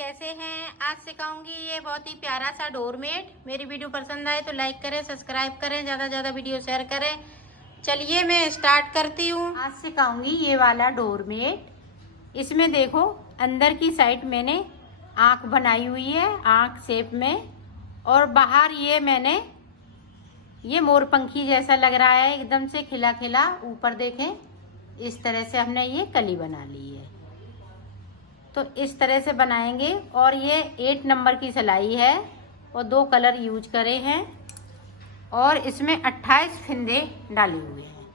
कैसे हैं। आज सिखाऊंगी ये बहुत ही प्यारा सा डोरमेट। मेरी वीडियो पसंद आए तो लाइक करें, सब्सक्राइब करें, ज़्यादा से ज़्यादा वीडियो शेयर करें। चलिए मैं स्टार्ट करती हूँ। आज सिखाऊंगी ये वाला डोरमेट। इसमें देखो अंदर की साइड मैंने आँख बनाई हुई है, आँख शेप में, और बाहर ये मोरपंखी जैसा लग रहा है, एकदम से खिला खिला। ऊपर देखें, इस तरह से हमने ये कली बना ली है। तो इस तरह से बनाएंगे। और ये 8 नंबर की सिलाई है और 2 कलर यूज करे हैं और इसमें 28 फिंदे डाले हुए हैं।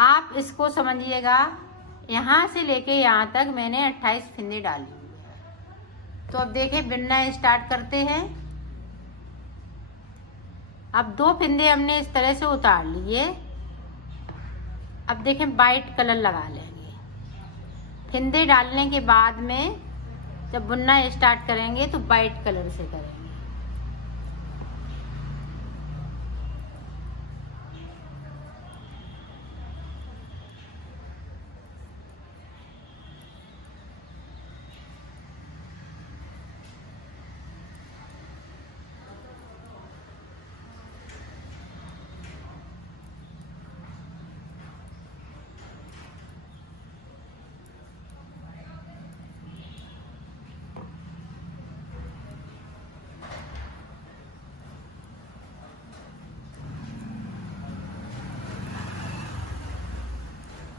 आप इसको समझिएगा, यहाँ से लेके यहाँ तक मैंने 28 फिंदे डाली हुई है। तो अब देखें, बिनना स्टार्ट करते हैं। अब 2 फिंदे हमने इस तरह से उतार लिए। अब देखें, वाइट कलर लगा लेंगे। फिंदे डालने के बाद में जब बुनना स्टार्ट करेंगे तो वाइट कलर से करेंगे।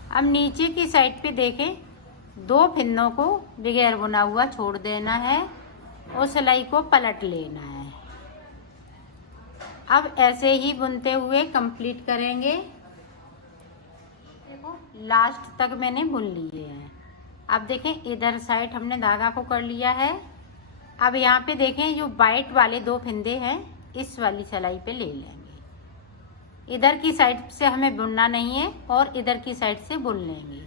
अब नीचे की साइड पे देखें, 2 फिंदों को बगैर बुना हुआ छोड़ देना है और सिलाई को पलट लेना है। अब ऐसे ही बुनते हुए कंप्लीट करेंगे। देखो लास्ट तक मैंने बुन लिए हैं। अब देखें, इधर साइड हमने धागा को कर लिया है। अब यहाँ पे देखें, जो वाइट वाले 2 फिंदे हैं इस वाली सिलाई पे ले लेंगे। इधर की साइड से हमें बुनना नहीं है और इधर की साइड से बुन लेंगे।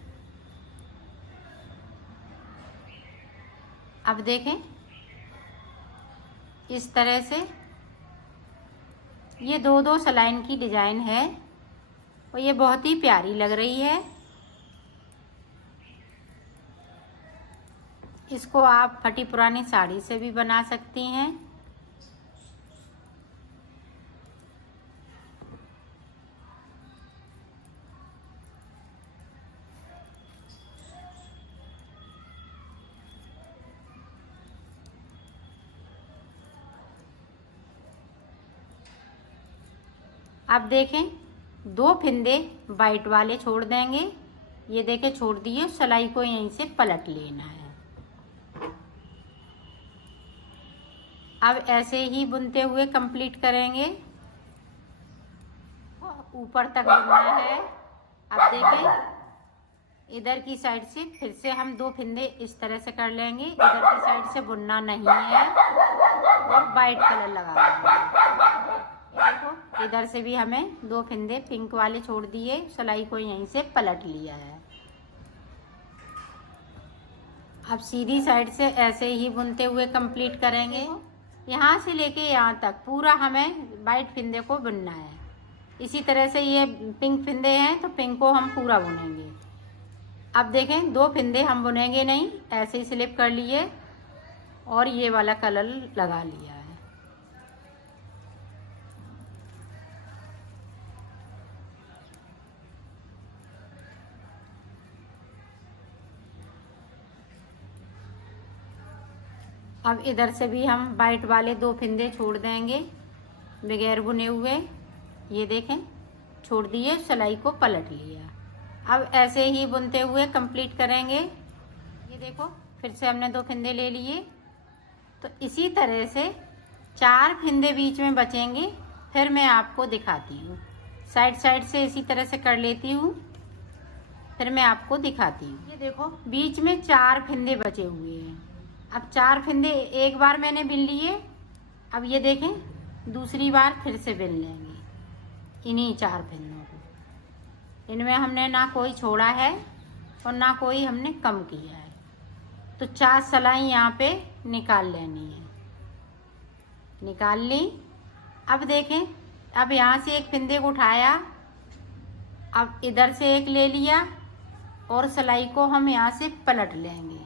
अब देखें, इस तरह से ये 2-2 सलाइन की डिजाइन है और ये बहुत ही प्यारी लग रही है। इसको आप फटी पुरानी साड़ी से भी बना सकती हैं। अब देखें, 2 फिंदे वाइट वाले छोड़ देंगे। ये देखें छोड़ दिए। सिलाई को यहीं से पलट लेना है। अब ऐसे ही बुनते हुए कंप्लीट करेंगे। ऊपर तक बुनना है। अब देखें, इधर की साइड से फिर से हम 2 फिंदे इस तरह से कर लेंगे। इधर की साइड से बुनना नहीं है और वाइट कलर लगा देंगे। देखो, इधर से भी हमें 2 फिंदे पिंक वाले छोड़ दिए। सिलाई को यहीं से पलट लिया है। अब सीधी साइड से ऐसे ही बुनते हुए कंप्लीट करेंगे। यहाँ से लेके यहाँ तक पूरा हमें वाइट फिंदे को बुनना है। इसी तरह से ये पिंक फिंदे हैं तो पिंक को हम पूरा बुनेंगे। अब देखें, 2 फिंदे हम बुनेंगे नहीं, ऐसे ही स्लिप कर लिए और ये वाला कलर लगा लिया है। अब इधर से भी हम वाइट वाले 2 फिंदे छोड़ देंगे बगैर बुने हुए। ये देखें, छोड़ दिए, सिलाई को पलट लिया। अब ऐसे ही बुनते हुए कंप्लीट करेंगे। ये देखो, फिर से हमने 2 फिंदे ले लिए। तो इसी तरह से 4 फिंदे बीच में बचेंगे। फिर मैं आपको दिखाती हूँ। साइड साइड से इसी तरह से कर लेती हूँ, फिर मैं आपको दिखाती हूँ। ये देखो, बीच में 4 फिंदे बचे हुए हैं। अब 4 फिंदे एक बार मैंने बिन लिए। अब ये देखें, दूसरी बार फिर से बिन लेंगे इन्हीं 4 फिंदों को। इनमें हमने ना कोई छोड़ा है और ना कोई हमने कम किया है। तो 4 सिलाई यहाँ पे निकाल लेनी है। निकाल ली। अब देखें, अब यहाँ से एक फिंदे को उठाया, अब इधर से एक ले लिया और सिलाई को हम यहाँ से पलट लेंगे।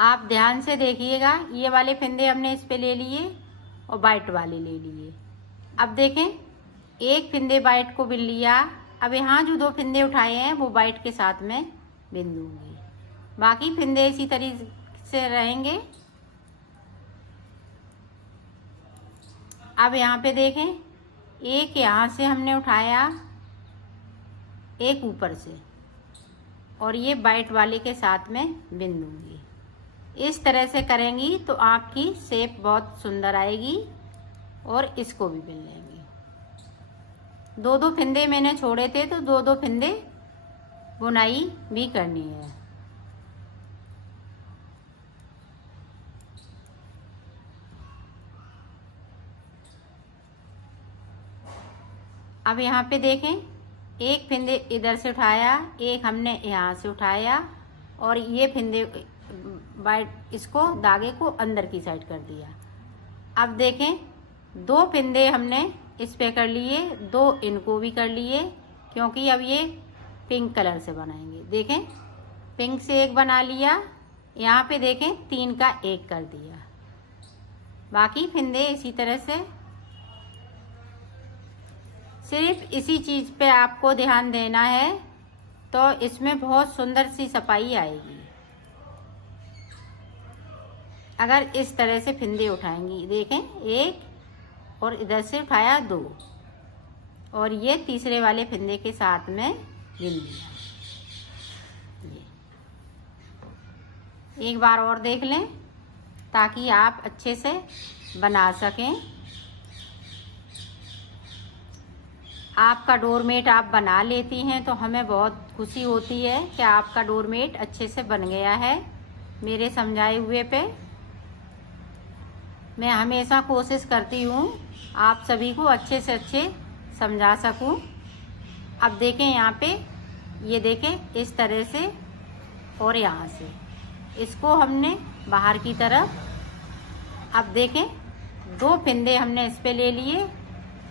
आप ध्यान से देखिएगा, ये वाले फंदे हमने इस पे ले लिए और वाइट वाले ले लिए। अब देखें, एक फंदे वाइट को बिन लिया। अब यहाँ जो 2 फंदे उठाए हैं वो वाइट के साथ में बिन दूंगी। बाकी फंदे इसी तरीके से रहेंगे। अब यहाँ पे देखें, एक यहाँ से हमने उठाया, एक ऊपर से, और ये वाइट वाले के साथ में बिन दूंगी। इस तरह से करेंगी तो आपकी शेप बहुत सुंदर आएगी। और इसको भी बिन लेंगे। 2-2 फंदे मैंने छोड़े थे तो 2-2 फंदे बुनाई भी करनी है। अब यहाँ पे देखें, एक फंदे इधर से उठाया, एक हमने यहाँ से उठाया, और ये फंदे वाइट इसको धागे को अंदर की साइड कर दिया। अब देखें, 2 फंदे हमने इस पे कर लिए, 2 इनको भी कर लिए, क्योंकि अब ये पिंक कलर से बनाएंगे। देखें, पिंक से एक बना लिया, यहाँ पे देखें 3 का 1 कर दिया। बाकी फंदे इसी तरह से, सिर्फ इसी चीज़ पे आपको ध्यान देना है तो इसमें बहुत सुंदर सी सफाई आएगी। अगर इस तरह से फंदे उठाएंगी, देखें, 1 और इधर से उठाया 2, और ये तीसरे वाले फंदे के साथ में गिन लिया। एक बार और देख लें ताकि आप अच्छे से बना सकें। आपका डोरमेट आप बना लेती हैं तो हमें बहुत खुशी होती है कि आपका डोरमेट अच्छे से बन गया है। मेरे समझाए हुए पे मैं हमेशा कोशिश करती हूँ आप सभी को अच्छे से अच्छे समझा सकूँ। अब देखें, यहाँ पे ये देखें इस तरह से, और यहाँ से इसको हमने बाहर की तरफ। अब देखें, 2 फंदे हमने इस पे ले लिए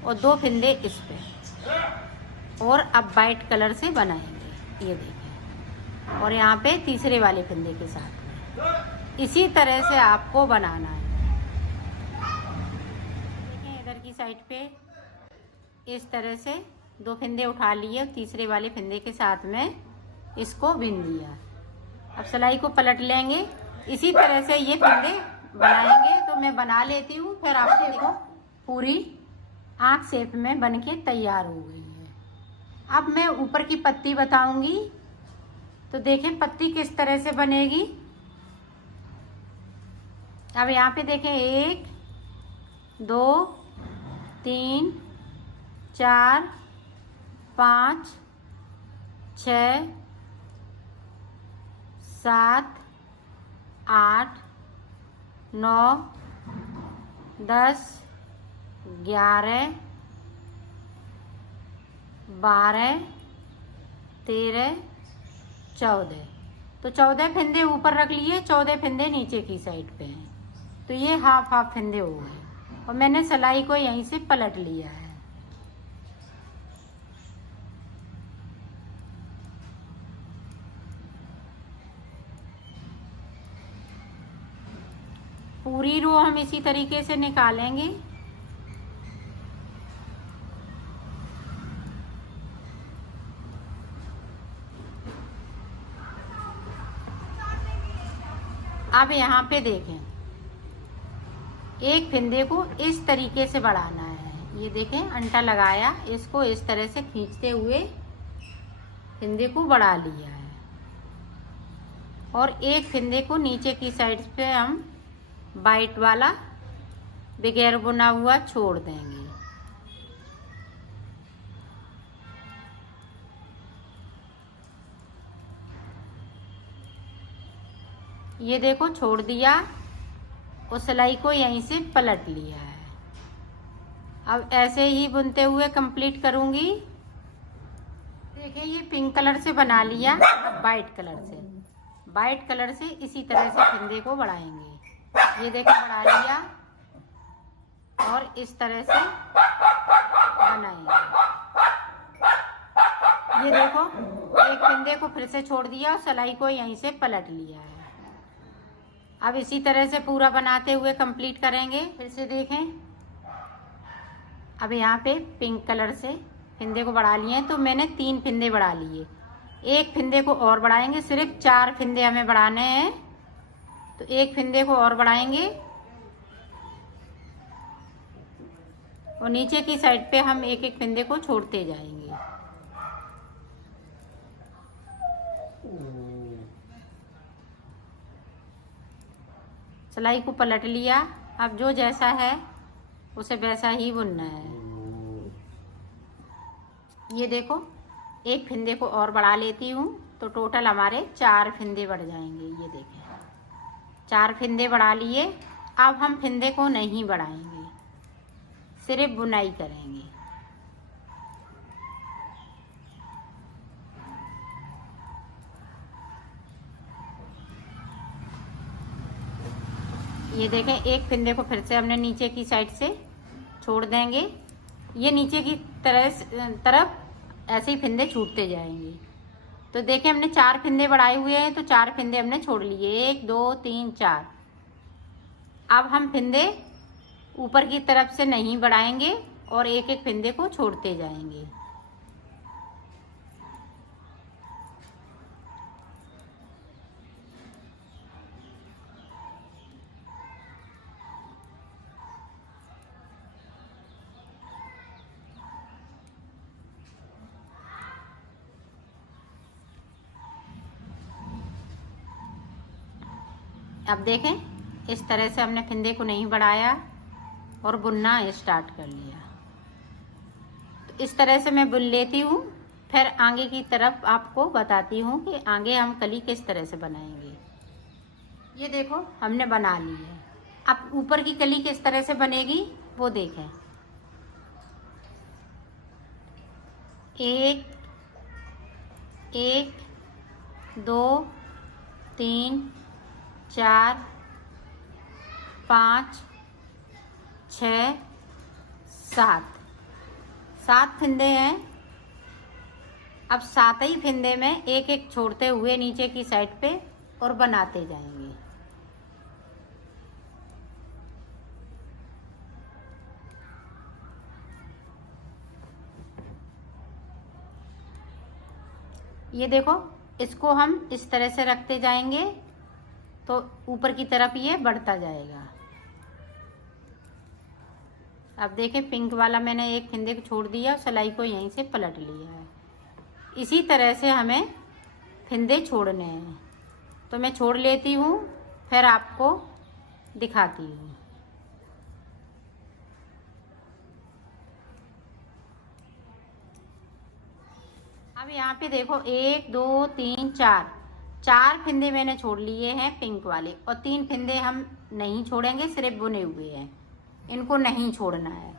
और 2 फंदे इस पे, और अब वाइट कलर से बनाएंगे। ये देखें, और यहाँ पे तीसरे वाले फंदे के साथ में इसी तरह से आपको बनाना है। देखें, इधर की साइड पे इस तरह से 2 फंदे उठा लिए और तीसरे वाले फंदे के साथ में इसको बिन दिया। अब सिलाई को पलट लेंगे, इसी तरह से ये फंदे बनाएंगे। तो मैं बना लेती हूँ, फिर आपको देखो पूरी आँख शेप में बन के तैयार हो गई है। अब मैं ऊपर की पत्ती बताऊंगी, तो देखें पत्ती किस तरह से बनेगी। अब यहाँ पे देखें, 1 2 3 4 5 6 7 8 9 10 11 12 13 14। तो 14 फंदे ऊपर रख लिए, 14 फंदे नीचे की साइड पे हैं। तो ये हाफ फंदे हो गए, और मैंने सिलाई को यहीं से पलट लिया है। पूरी रो हम इसी तरीके से निकालेंगे। अब यहाँ पे देखें, एक फंदे को इस तरीके से बढ़ाना है। ये देखें, अंटा लगाया, इसको इस तरह से खींचते हुए फंदे को बढ़ा लिया है, और एक फंदे को नीचे की साइड पे हम वाइट वाला बगैर बुना हुआ छोड़ देंगे। ये देखो छोड़ दिया, और सिलाई को यहीं से पलट लिया है। अब ऐसे ही बुनते हुए कंप्लीट करूंगी। देखिए, ये पिंक कलर से बना लिया, अब वाइट कलर से इसी तरह से फंदे को बढ़ाएंगे। ये देखो बढ़ा लिया, और इस तरह से बनाएंगे। ये देखो, एक फंदे को फिर से छोड़ दिया, सिलाई को यहीं से पलट लिया है। अब इसी तरह से पूरा बनाते हुए कंप्लीट करेंगे। फिर से देखें, अब यहाँ पे पिंक कलर से फिंदे को बढ़ा लिए हैं, तो मैंने 3 फिंदे बढ़ा लिए। एक फिंदे को और बढ़ाएंगे, सिर्फ 4 फिंदे हमें बढ़ाने हैं, तो एक फिंदे को और बढ़ाएंगे और नीचे की साइड पे हम एक एक फिंदे को छोड़ते जाएंगे। सिलाई को पलट लिया। अब जो जैसा है उसे वैसा ही बुनना है। ये देखो, एक फिंदे को और बढ़ा लेती हूँ, तो टोटल हमारे 4 फिंदे बढ़ जाएंगे। ये देखें, 4 फिंदे बढ़ा लिए। अब हम फिंदे को नहीं बढ़ाएंगे, सिर्फ बुनाई करेंगे। ये देखें, एक फिंदे को फिर से हमने नीचे की साइड से छोड़ देंगे। ये नीचे की तरफ ऐसे ही फिंदे छूटते जाएंगे। तो देखें, हमने 4 फिंदे बढ़ाए हुए हैं, तो 4 फिंदे हमने छोड़ लिए, 1 2 3 4। अब हम फिंदे ऊपर की तरफ से नहीं बढ़ाएंगे और एक एक फिंदे को छोड़ते जाएंगे। अब देखें, इस तरह से हमने फिंदे को नहीं बढ़ाया और बुनना स्टार्ट कर लिया। तो इस तरह से मैं बुन लेती हूँ, फिर आगे की तरफ आपको बताती हूँ कि आगे हम कली किस तरह से बनाएंगे। ये देखो, हमने बना ली है। अब ऊपर की कली किस तरह से बनेगी वो देखें। 1 1 2 3 4 5 6 7 फिंदे हैं। अब 7 ही फिंदे में एक एक छोड़ते हुए नीचे की साइड पे और बनाते जाएंगे। ये देखो, इसको हम इस तरह से रखते जाएंगे तो ऊपर की तरफ ये बढ़ता जाएगा। अब देखें, पिंक वाला मैंने एक फिंदे को छोड़ दिया, सिलाई को यहीं से पलट लिया है। इसी तरह से हमें फिंदे छोड़ने हैं, तो मैं छोड़ लेती हूँ, फिर आपको दिखाती हूँ। अब यहाँ पे देखो, 1 2 3 4 फिंदे मैंने छोड़ लिए हैं पिंक वाले, और 3 फिंदे हम नहीं छोड़ेंगे, सिर्फ बुने हुए हैं, इनको नहीं छोड़ना है।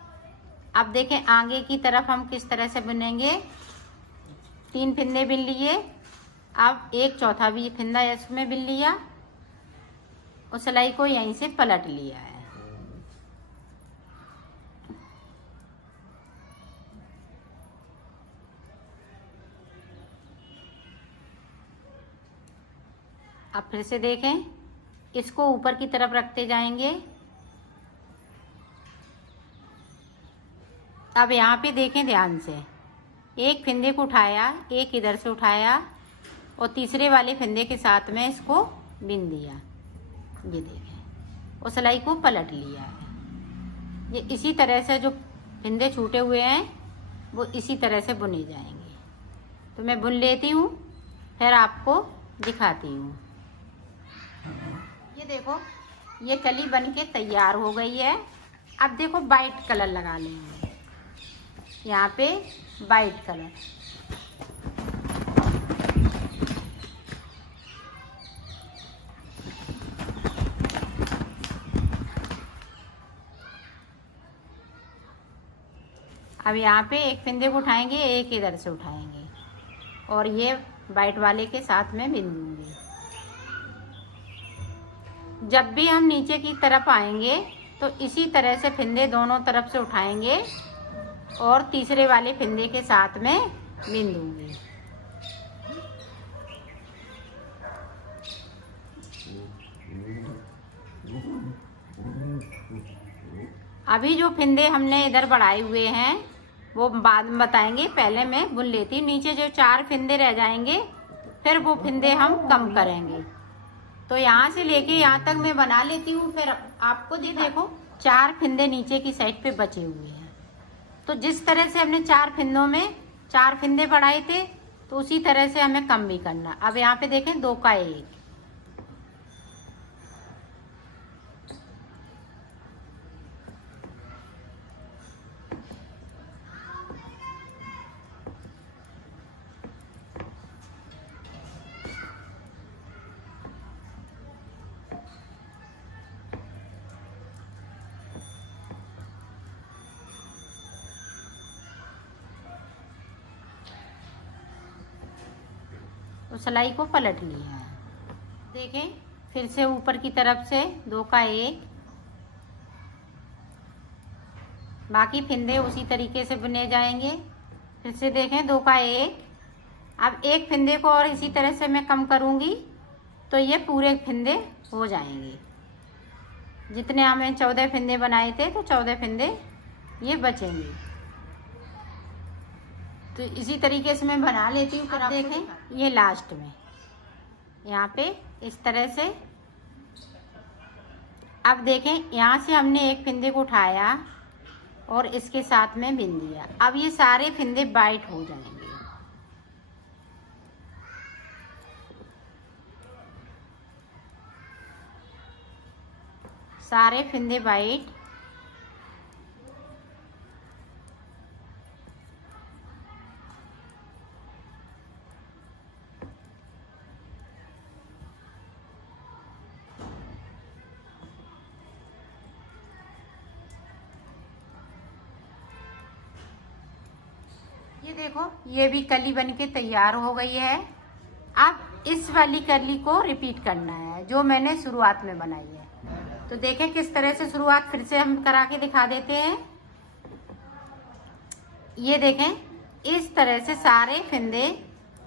अब देखें, आगे की तरफ हम किस तरह से बुनेंगे। 3 फिंदे बिन लिए, अब 1/4 भी फिंदा इसमें बिन लिया और सिलाई को यहीं से पलट लिया है। अब फिर से देखें, इसको ऊपर की तरफ रखते जाएंगे। अब यहाँ पे देखें ध्यान से, एक फिंदे को उठाया, एक इधर से उठाया और तीसरे वाले फिंदे के साथ में इसको बिन दिया। ये देखें, और सिलाई को पलट लिया है। ये इसी तरह से जो फिंदे छूटे हुए हैं वो इसी तरह से बुने जाएंगे। तो मैं बुन लेती हूँ, फिर आपको दिखाती हूँ। ये देखो, ये कली बन के तैयार हो गई है। अब देखो, वाइट कलर लगा लेंगे, यहाँ पे वाइट कलर। अब यहाँ पे एक फिंदे को उठाएंगे, एक इधर से उठाएंगे और ये वाइट वाले के साथ में बिन दूंगी। जब भी हम नीचे की तरफ आएंगे तो इसी तरह से फिंदे दोनों तरफ से उठाएंगे और तीसरे वाले फिंदे के साथ में बिन दूंगी। अभी जो फिंदे हमने इधर बढ़ाए हुए हैं वो बाद में बताएंगे, पहले मैं बुन लेती हूँ। नीचे जो 4 फिंदे रह जाएंगे फिर वो फिंदे हम कम करेंगे। तो यहाँ से लेके यहाँ तक मैं बना लेती हूँ, फिर आपको देखो 4 फिंदे नीचे की साइड पे बचे हुए हैं। तो जिस तरह से हमने 4 फिंदों में 4 फिंदे बढ़ाए थे तो उसी तरह से हमें कम भी करना। अब यहाँ पे देखें 2 का 1, तो सिलाई को पलट लिया है। देखें फिर से ऊपर की तरफ से 2 का 1, बाकी फिंदे उसी तरीके से बुने जाएंगे। फिर से देखें 2 का 1। अब एक फिंदे को और इसी तरह से मैं कम करूंगी तो ये पूरे फिंदे हो जाएंगे। जितने हमें 14 फिंदे बनाए थे तो 14 फिंदे ये बचेंगे। तो इसी तरीके से मैं बना लेती हूँ। फिर आप देखें ये लास्ट में यहाँ पे इस तरह से। अब देखें यहाँ से हमने एक फिंदे को उठाया और इसके साथ में बिन दिया। अब ये सारे फिंदे वाइट हो जाएंगे। सारे फिंदे वाइट। ये देखो ये भी कली बन के तैयार हो गई है। अब इस वाली कली को रिपीट करना है जो मैंने शुरुआत में बनाई है। तो देखें किस तरह से शुरुआत फिर से हम करा के दिखा देते हैं। ये देखें इस तरह से सारे फिंदे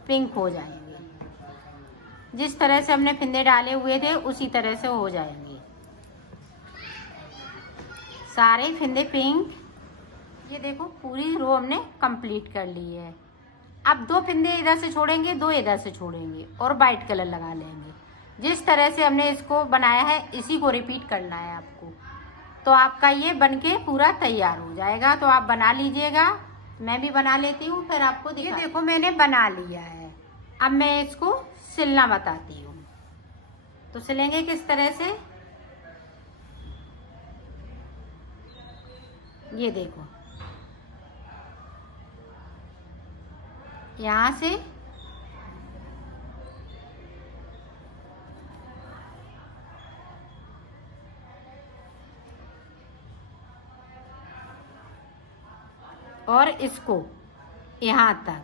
पिंक हो जाएंगे। जिस तरह से हमने फिंदे डाले हुए थे उसी तरह से हो जाएंगे सारे फिंदे पिंक। ये देखो पूरी रो हमने कंप्लीट कर ली है। अब 2 फिंदे इधर से छोड़ेंगे, 2 इधर से छोड़ेंगे और वाइट कलर लगा लेंगे। जिस तरह से हमने इसको बनाया है इसी को रिपीट करना है आपको। तो आपका ये बनके पूरा तैयार हो जाएगा। तो आप बना लीजिएगा, मैं भी बना लेती हूँ फिर आपको ये देखो मैंने बना लिया है। अब मैं इसको सिलना बताती हूँ। तो सिलेंगे किस तरह से, ये देखो यहाँ से और इसको यहाँ तक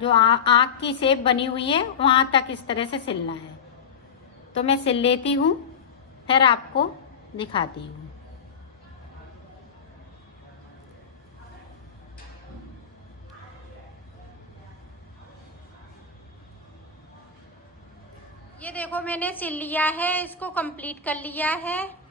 जो आँख की शेप बनी हुई है वहाँ तक इस तरह से सिलना है। तो मैं सिल लेती हूँ फिर आपको दिखाती हूँ। ये देखो मैंने सिल लिया है, इसको कंप्लीट कर लिया है।